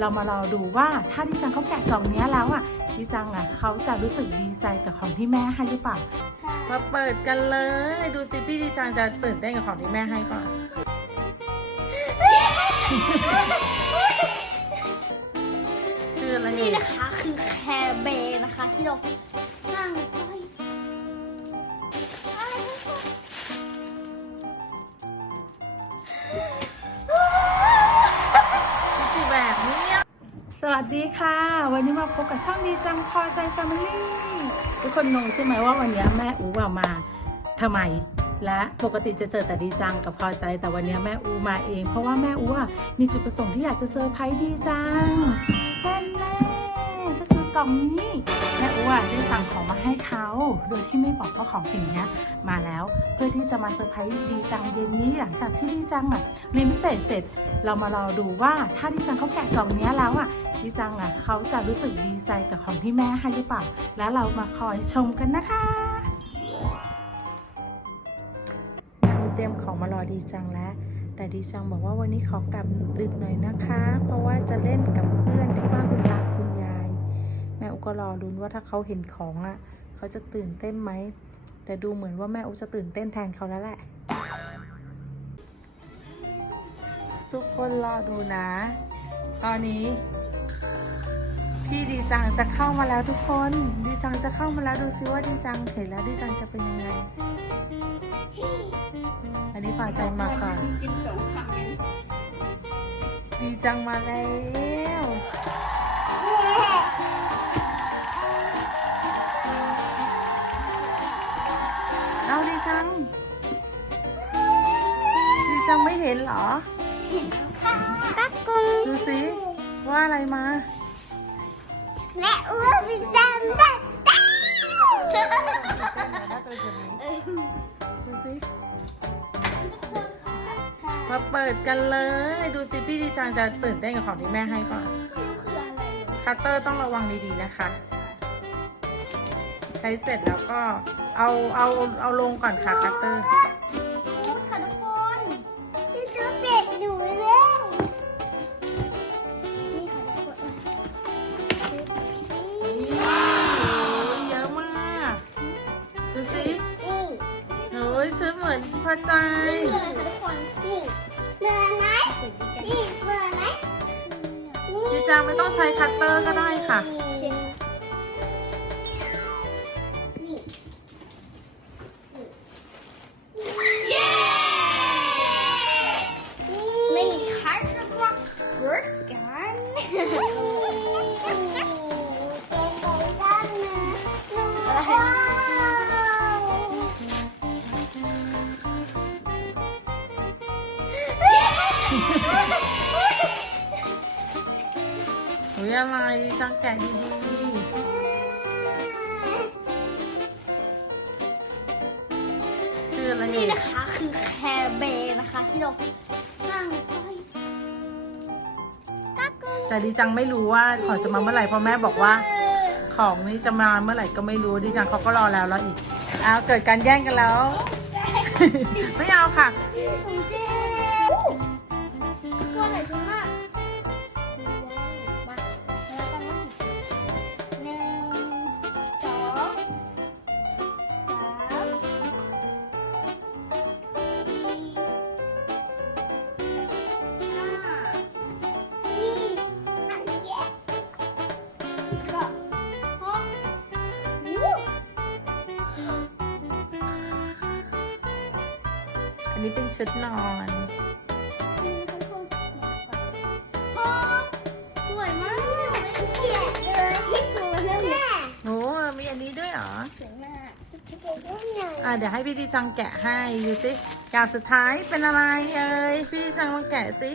เรามารอดูว่าถ้าดิจังเขาแกะกล่องเนี้ยแล้วอะดิจังอะเขาจะรู้สึกดีใจกับของที่แม่ให้หรือเปล่ามาเปิดกันเลย ดูสิพี่ดิจังจะตื่นเต้นกับของที่แม่ให้ก่อนคืออะไรนี่นะคะคือแคร์เบร์นะคะที่เราสร้างไว้ สวัสดีค่ะ วันนี้มาพบกับช่องดีจังพอใจแฟมิลี่ทุกคนงงใช่ไหมว่าวันนี้แม่อูว่ามาทำไม และปกติจะเจอแต่ดีจังกับพอใจ แต่วันนี้แม่อูมาเอง เพราะว่าแม่อูมีจุดประสงค์ที่อยากจะเซอร์ไพรส์ดีจังแน่แน่ก็คือกล่องนี้แม่อูอะได้สั่งของมาให้เขาโดยที่ไม่บอกว่าของสิ่งนี้มาแล้ว เพื่อที่จะมาเซอร์ไพรส์ดีจังเย็นนี้หลังจากที่ดีจังอะเรียนพิเศษเสร็จ เรามารอดูว่าถ้าดิจังเขาแกะกล่องนี้แล้วอะ ดิจังอะเขาจะรู้สึกดีใจกับของที่แม่ให้หรือเปล่า แล้วเรามาคอยชมกันนะคะเราเตรียมของมารอดีจังแล้ว แต่ดีจังบอกว่าวันนี้ขอกลับดึกหน่อยนะคะ เพราะว่าจะเล่นกับเพื่อนที่บ้านคุณตาคุณยาย แม่อุก็รอลุ้นว่าถ้าเขาเห็นของอะ เขาจะตื่นเต้นไหม แต่ดูเหมือนว่าแม่อุจะตื่นเต้นแทนเขาแล้วแหละทุกคนรอดูนะ ตอนนี้ พี่ดีจังจะเข้ามาแล้วทุกคน ดีจังจะเข้ามาแล้วดูซิว่าดีจังเห็นแล้วดีจังจะเป็นยังไง อันนี้พาใจมาก่อนดีจังมาแล้วเอาดีจัง ดีจังไม่เห็นเหรอกักกุงดูสิว่าอะไรมา แม่อ้วนเป็นจำได้น่าจะเป็นคนนี้ดูสิมาเปิดกันเลย ดูสิพี่ดิจังจะตื่นเต้นกับของที่แม่ให้ก่อนคืออะไรคัตเตอร์ต้องระวังดีๆนะคะ ใช้เสร็จแล้วก็เอาเอาเอาลงก่อนค่ะคัตเตอร์ ยชุดเหมือนพระใจนี่เลยค่ะทุกคนนี่เบื่อไหมนี่เบื่อไหมดิจังไม่ต้องใช้คัตเตอร์ก็ได้ค่ะ หรืออะไรดิจังแกะดีๆคืออะไรนี่นะคะคือแคร์เบร์นะคะที่เราสร้างไว้แต่ดิจังไม่รู้ว่าของจะมาเมื่อไหร่เพราะแม่บอกว่า ของนี่จะมาเมื่อไหร่ก็ไม่รู้ดิจังเขาก็รอแล้วแล้วอีกเอาเกิดการแย่งกันแล้ว ไม่เอาค่ะ อันนี้เป็นชุดนอน สวยมากเขียเลยที่สวยเลยโอ้มีอันนี้ด้วยเหรอ สวยมากอะเดี๋ยวให้พี่ดิจังแกะให้ดูสิอย่างสุดท้ายเป็นอะไรเอ่ยพี่ดิจังมาแกะสิ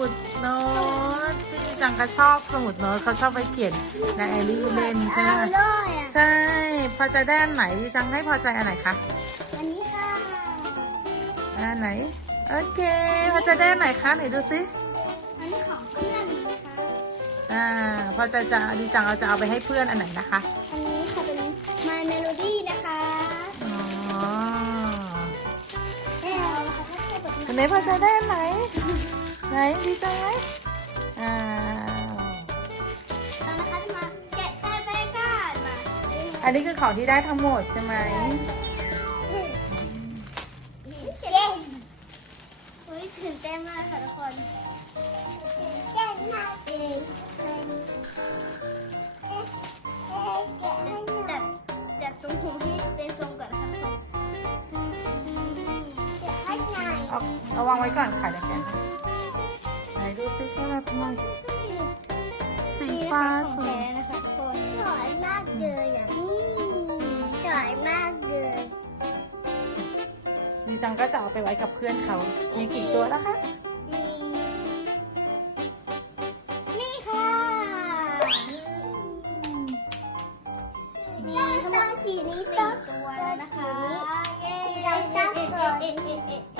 มุดโน้ตพี่จังก็ชอบสมุดโน้ตเขาชอบไปเขียนในไอรี่เล่นใช่ไหมเอาเลยอะใช่พอใจได้อันไหนดิจังให้พอใจอันไหนคะอันนี้ค่ะอันไหนโอเคพอใจได้อันไหนคะไหนดูซิอันนี้ของเพื่อนนะคะอ่าพอใจจะดิจังเราจะเอาไปให้เพื่อนอันไหนนะคะ อันนี้ค่ะเป็น My Melody นะคะอ๋อเอ๊ะเอาละค่ะถ้าใครแบบอันไหนพอใจได้อันไหน ไหนดีจังไหมอ่าตอนนะคะจะมาแกะแค่แบกันมาอันนี้คือของที่ได้ทั้งหมดใช่ไหมเย้เฮ้ยตื่นเต้นมากค่ะทุกคน ไว้ก่อนค่ะเดี๋ยวแกะไหนดูซิว่าทำไมสีนี่นะฟ้าคะขสองวยแท้นะคะทุกคนสวยมากเลยอะนี่สวยมากเลยดีจังก็จะเอาไปไว้กับเพื่อนเขา มีกี่ตัวแล้วคะ มีนี่ค่ะมีทั้งหมดสี่นี้สี่ตัวแล้วนะคะเย้เย้เย้เย้เย้เย้